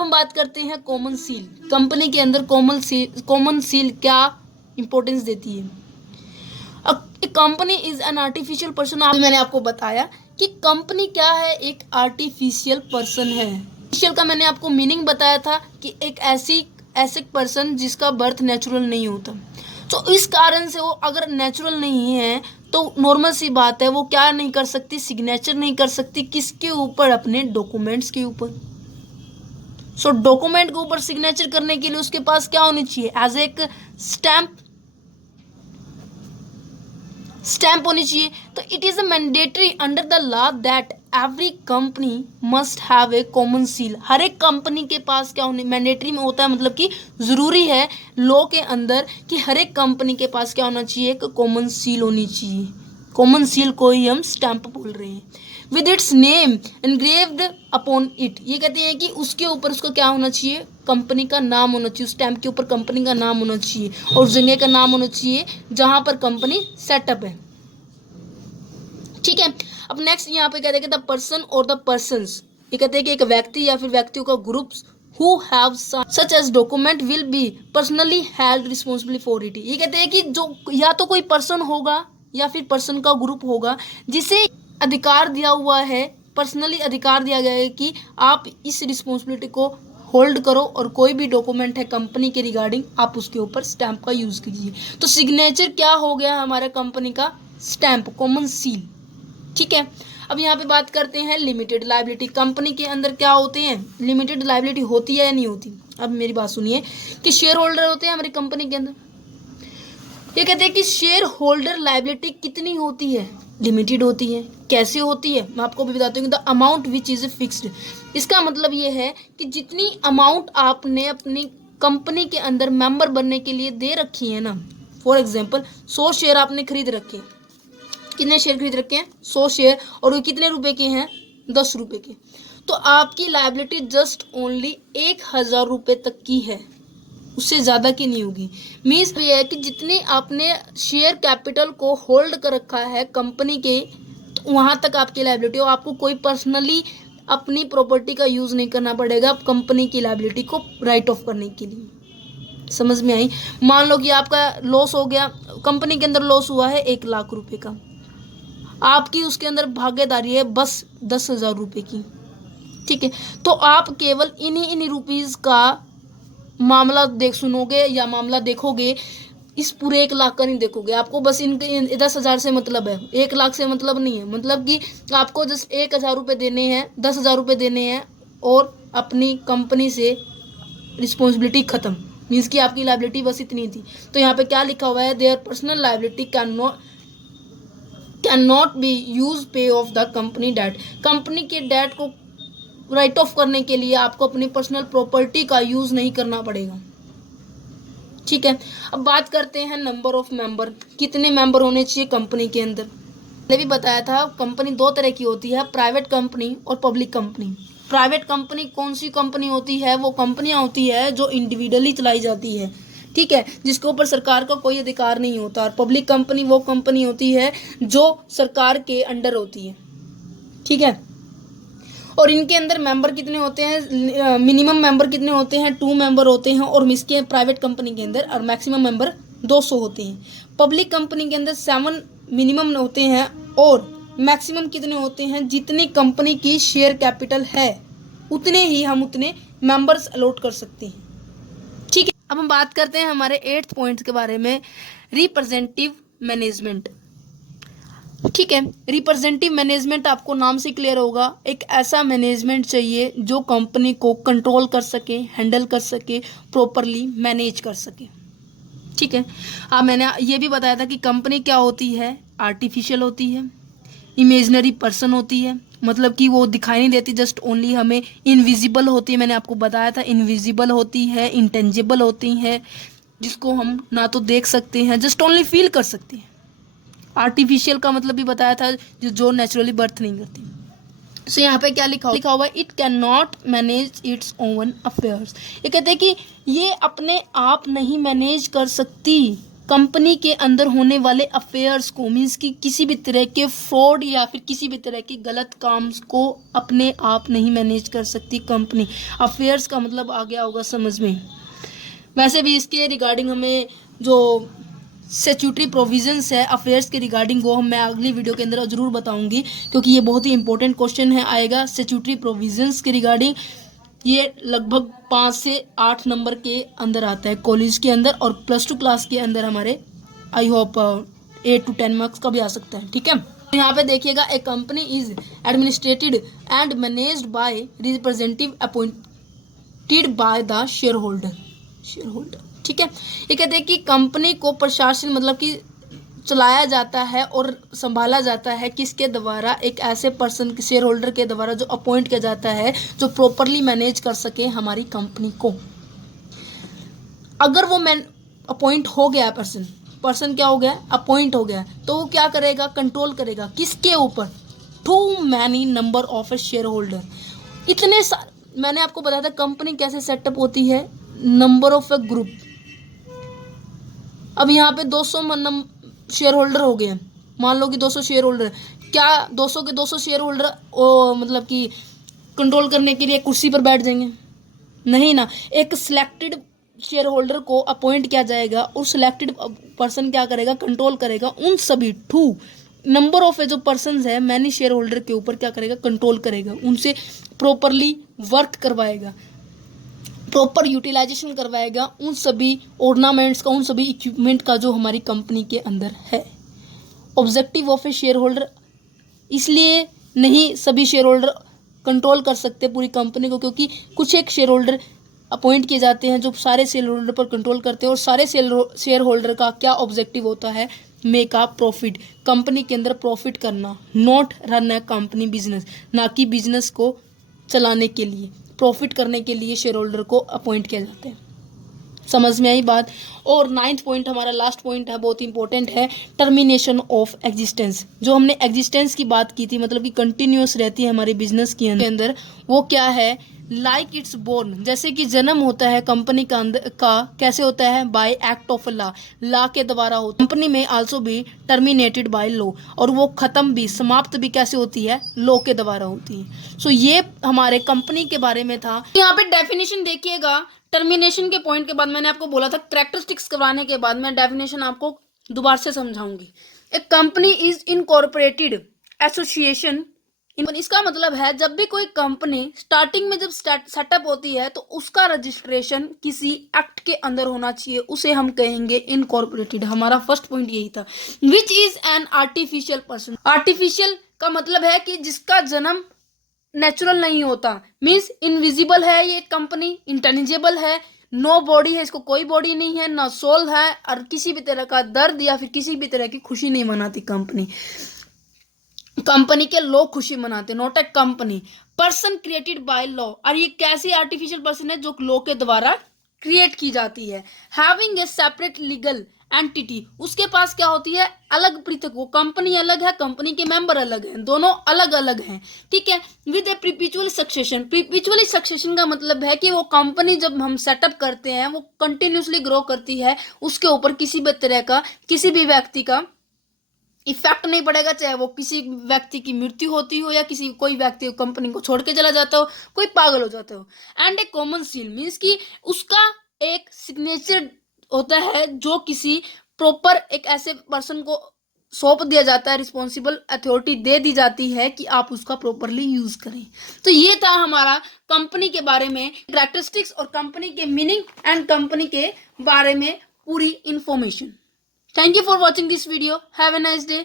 अब हम बात करते हैं कॉमन सील। कंपनी के अंदर कॉमन सील क्या इंपॉर्टेंस देती है। Company is an artificial person. मैंने आपको बताया कि कंपनी क्या है, एक आर्टिफिशियल पर्सन है। आर्टिफिशियल का मैंने आपको मीनिंग बताया था कि एक ऐसे पर्सन जिसका बर्थ नेचुरल नहीं होता। तो इस कारण से वो अगर नेचुरल नहीं है तो नॉर्मल सी बात है, वो क्या नहीं कर सकती, सिग्नेचर नहीं कर सकती। किसके ऊपर? अपने डॉक्यूमेंट्स के ऊपर। सो डॉक्यूमेंट के ऊपर सिग्नेचर करने के लिए उसके पास क्या होनी चाहिए? एज एक स्टैंप होनी चाहिए। तो it is a mandatory under the law that every company must have a common seal. हर एक कंपनी के पास क्या होने, मैंडेटरी में होता है मतलब कि जरूरी है लॉ के अंदर कि हर एक कंपनी के पास क्या होना चाहिए? एक कॉमन सील होनी चाहिए। कॉमन सील को ही हम स्टैंप बोल रहे हैं। With its name engraved upon it. ये कहते हैं कि उसके ऊपर उसका क्या होना चाहिए? कंपनी का नाम होना चाहिए। स्टैंप के ऊपर कंपनी का नाम होना चाहिए और जगह का नाम होना चाहिए जहां पर कंपनी सेटअप है। ठीक है। अब नेक्स्ट यहाँ पे कहते हैं द पर्सन और द पर्सन्स। ये कहते हैं कि एक व्यक्ति या फिर व्यक्तियों का group who have such as document will be personally held responsible for it। ये कहते हैं कि जो या तो कोई पर्सन होगा या फिर पर्सन का ग्रुप होगा जिसे अधिकार दिया हुआ है, पर्सनली अधिकार दिया गया है कि आप इस रिस्पॉन्सिबिलिटी को होल्ड करो और कोई भी डॉक्यूमेंट है कंपनी के रिगार्डिंग आप उसके ऊपर स्टैंप का यूज कीजिए। तो सिग्नेचर क्या हो गया हमारा कंपनी का? Stamp, common seal. ठीक है। अब यहाँ पे बात करते हैं लिमिटेड लायबिलिटी। कंपनी के अंदर क्या होते हैं? लिमिटेड लायबिलिटी होती है या नहीं होती? अब मेरी बात सुनिए कि शेयर होल्डर होते हैं हमारी कंपनी के अंदर। ये कहते हैं कि शेयर होल्डर लायबिलिटी कितनी होती है? लिमिटेड होती है। कैसे होती है मैं आपको भी बताती हूँ। The amount which is fixed. इसका मतलब ये है कि जितनी अमाउंट आपने अपनी कंपनी के अंदर मेंबर बनने के लिए दे रखी है ना, फॉर एग्जाम्पल 100 शेयर आपने खरीद रखे हैं। कितने शेयर खरीद रखे हैं? 100 शेयर। और वो कितने रुपए के हैं? 10 रुपए के। तो आपकी लायबिलिटी जस्ट ओनली 1000 रुपए तक की है, उससे ज़्यादा की नहीं होगी। मीन्स ये है कि जितने आपने शेयर कैपिटल को होल्ड कर रखा है कंपनी के, तो वहाँ तक आपकी लायबिलिटी हो। आपको कोई पर्सनली अपनी प्रॉपर्टी का यूज़ नहीं करना पड़ेगा कंपनी की लायबिलिटी को राइट ऑफ करने के लिए। समझ में आई? मान लो कि आपका लॉस हो गया, कंपनी के अंदर लॉस हुआ है 1 लाख रुपए का, आपकी उसके अंदर भागीदारी है बस 10,000 रुपये की। ठीक है। तो आप केवल इन्हीं रुपीज़ का मामला सुनोगे या मामला देखोगे, इस पूरे 1 लाख का नहीं देखोगे। आपको बस इनके 10,000 से मतलब है, 1 लाख से मतलब नहीं है। मतलब कि आपको जस्ट 1,000 रुपये देने हैं, 10,000 रुपये देने हैं और अपनी कंपनी से रिस्पॉन्सिबिलिटी खत्म। मीन्स कि आपकी लायबिलिटी बस इतनी थी। तो यहाँ पे क्या लिखा हुआ है? There personal liability can not be use pay of the company debt. Company के डेट को राइट ऑफ करने के लिए आपको अपनी पर्सनल प्रॉपर्टी का यूज नहीं करना पड़ेगा। ठीक है। अब बात करते हैं नंबर ऑफ मेंबर। कितने मेंबर होने चाहिए कंपनी के अंदर? पहले भी बताया था कंपनी 2 तरह की होती है, प्राइवेट कंपनी और पब्लिक कंपनी। प्राइवेट कंपनी कौन सी कंपनी होती है? वो कंपनियां होती है जो इंडिविजुअली चलाई जाती है। ठीक है, जिसके ऊपर सरकार का कोई अधिकार नहीं होता। और पब्लिक कंपनी वो कंपनी होती है जो सरकार के अंडर होती है। ठीक है। और इनके अंदर मेंबर कितने होते हैं? मिनिमम मेंबर कितने होते हैं? 2 मेंबर होते हैं। और इसके प्राइवेट कंपनी के अंदर और मैक्सिमम मेंबर 200 होते हैं। पब्लिक कंपनी के अंदर 7 मिनिमम होते हैं और मैक्सिमम कितने होते हैं? जितनी कंपनी की शेयर कैपिटल है उतने ही हम उतने मेंबर्स अलॉट कर सकते हैं। ठीक है। अब हम बात करते हैं हमारे 8th पॉइंट के बारे में, रिप्रेजेंटेटिव मैनेजमेंट। ठीक है। रिप्रेजेंटेटिव मैनेजमेंट आपको नाम से क्लियर होगा, एक ऐसा मैनेजमेंट चाहिए जो कंपनी को कंट्रोल कर सके, हैंडल कर सके, प्रॉपरली मैनेज कर सके। ठीक है। अब मैंने ये भी बताया था कि कंपनी क्या होती है? आर्टिफिशियल होती है, इमेजिनरी पर्सन होती है, मतलब कि वो दिखाई नहीं देती, जस्ट ओनली हमें इनविजिबल होती है। मैंने आपको बताया था इनविजिबल होती है, इंटेंजिबल होती है, जिसको हम ना तो देख सकते हैं, जस्ट ओनली फील कर सकते हैं। आर्टिफिशियल का मतलब भी बताया था जो नेचुरली बर्थ नहीं करती। सो यहाँ पे क्या लिखा हुआ है? It can not manage its own affairs. ये कहते हैं कि ये अपने आप नहीं मैनेज कर सकती कंपनी के अंदर होने वाले अफेयर्स को, मीन्स कि किसी भी तरह के फ्रॉड या फिर किसी भी तरह के गलत काम को अपने आप नहीं मैनेज कर सकती कंपनी। अफेयर्स का मतलब आ गया होगा समझ में। वैसे भी इसके रिगार्डिंग हमें जो स्टैट्यूटरी प्रोविजंस है अफेयर्स के रिगार्डिंग वो मैं अगली वीडियो के अंदर ज़रूर बताऊंगी, क्योंकि ये बहुत ही इंपॉर्टेंट क्वेश्चन है आएगा स्टैट्यूटरी प्रोविजंस के रिगार्डिंग। ये लगभग 5 से 8 नंबर के अंदर आता है कॉलेज के अंदर, और +2 क्लास के अंदर हमारे आई होप 8 to 10 मार्क्स का भी आ सकता है। ठीक है, यहाँ पे देखिएगा, a company is administrated and managed by representative appointed by the share holder. ठीक है, ये कहते हैं कि कंपनी को प्रशासन मतलब कि चलाया जाता है और संभाला जाता है किसके द्वारा, एक ऐसे पर्सन शेयर होल्डर के द्वारा जो अपॉइंट किया जाता है, जो प्रॉपरली मैनेज कर सके हमारी कंपनी को। अगर वो अपॉइंट हो गया पर्सन क्या हो गया, अपॉइंट हो गया, तो वो क्या करेगा, कंट्रोल करेगा किसके ऊपर, too many number of a share holder. इतने सारे, मैंने आपको बताया था कंपनी कैसे सेटअप होती है, नंबर ऑफ ए ग्रुप। अब यहाँ पे 200 शेयर होल्डर हो गए, मान लो कि 200 शेयर होल्डर, क्या 200 के 200 शेयर होल्डर मतलब कि कंट्रोल करने के लिए कुर्सी पर बैठ जाएंगे, नहीं ना। एक सिलेक्टेड शेयर होल्डर को अपॉइंट किया जाएगा और सिलेक्टेड पर्सन क्या करेगा, कंट्रोल करेगा उन सभी टू नंबर ऑफ जो पर्सन है मैनी शेयर होल्डर के ऊपर, क्या करेगा, कंट्रोल करेगा, उनसे प्रॉपरली वर्क करवाएगा, प्रॉपर यूटिलाइजेशन करवाएगा उन सभी ऑर्नामेंट्स का, उन सभी इक्विपमेंट का जो हमारी कंपनी के अंदर है। Objective of a share holder, इसलिए नहीं सभी शेयर होल्डर कंट्रोल कर सकते पूरी कंपनी को, क्योंकि कुछ एक शेयर होल्डर अपॉइंट किए जाते हैं जो सारे शेयर होल्डर पर कंट्रोल करते हैं। और सारे शेयर होल्डर का क्या ऑब्जेक्टिव होता है, मेक अ प्रॉफिट, कंपनी के अंदर प्रॉफिट करना, not run A company business, ना कि बिजनेस को चलाने के लिए, प्रॉफिट करने के लिए शेयर होल्डर को अपॉइंट किया जाता है। समझ में आई बात। और 9th पॉइंट हमारा लास्ट पॉइंट है, बहुत इंपॉर्टेंट है, टर्मिनेशन ऑफ एग्जिस्टेंस। जो हमने एग्जिस्टेंस की बात की थी, मतलब कि कंटिन्यूस रहती है हमारे बिजनेस के अंदर, वो क्या है, लाइक इट्स बोर्न, जैसे कि जन्म होता है कंपनी का अंदर का, कैसे होता है, बाय एक्ट ऑफ लॉ के द्वारा होता है। कंपनी में आल्सो भी टर्मिनेटेड बाय लॉ, और वो खत्म भी, समाप्त भी कैसे होती है, लॉ के द्वारा होती है। सो ये हमारे कंपनी के बारे में था। यहाँ पे डेफिनेशन देखिएगा, टर्मिनेशन के पॉइंट के बाद मैंने आपको बोला था कैरेक्टरिस्टिक्स करवाने के बाद मैं डेफिनेशन आपको दोबारा से समझाऊंगी। एक कंपनी इज इनकॉर्पोरेटेड एसोसिएशन, इसका मतलब है जब भी कोई कंपनी स्टार्टिंग में जब सेटअप होती है तो उसका रजिस्ट्रेशन किसी एक्ट के अंदर होना चाहिए, उसे हम कहेंगे इनकॉर्पोरेटेड। हमारा फर्स्ट पॉइंट यही था। Which is an artificial person, artificial का मतलब है कि जिसका जन्म नेचुरल नहीं होता, मीन्स इनविजिबल है ये कंपनी, इंटेलिजिबल है, नो बॉडी है, इसको कोई बॉडी नहीं है, ना सोल है, और किसी भी तरह का दर्द या फिर किसी भी तरह की खुशी नहीं मनाती कंपनी। कंपनी के लोग खुशी मनाते, not a company. Person created by law, और ये कैसी आर्टिफिशियल पर्सन है, जो लॉ के द्वारा क्रिएट की जाती है। Having a separate legal entity, उसके पास क्या होती है, अलग पृथक, वो कंपनी अलग है, कंपनी के मेंबर अलग हैं, दोनों अलग अलग हैं। ठीक है, with A perpetual succession, perpetual succession का मतलब है कि वो कंपनी जब हम सेटअप करते हैं वो कंटिन्यूसली ग्रो करती है, उसके ऊपर किसी भी तरह का, किसी भी व्यक्ति का इफेक्ट नहीं पड़ेगा, चाहे वो किसी व्यक्ति की मृत्यु होती हो या किसी कोई व्यक्ति कंपनी को छोड़ के चला जाता हो, कोई पागल हो जाता हो। And A common seal, means कि उसका एक सिग्नेचर होता है जो किसी प्रॉपर एक ऐसे पर्सन को सौंप दिया जाता है, रिस्पॉन्सिबल अथॉरिटी दे दी जाती है कि आप उसका प्रॉपरली यूज करें। तो ये था हमारा कंपनी के बारे में कैरेक्टरिस्टिक्स और कंपनी के मीनिंग एंड कंपनी के बारे में पूरी information. Thank you for watching this video. Have a nice day.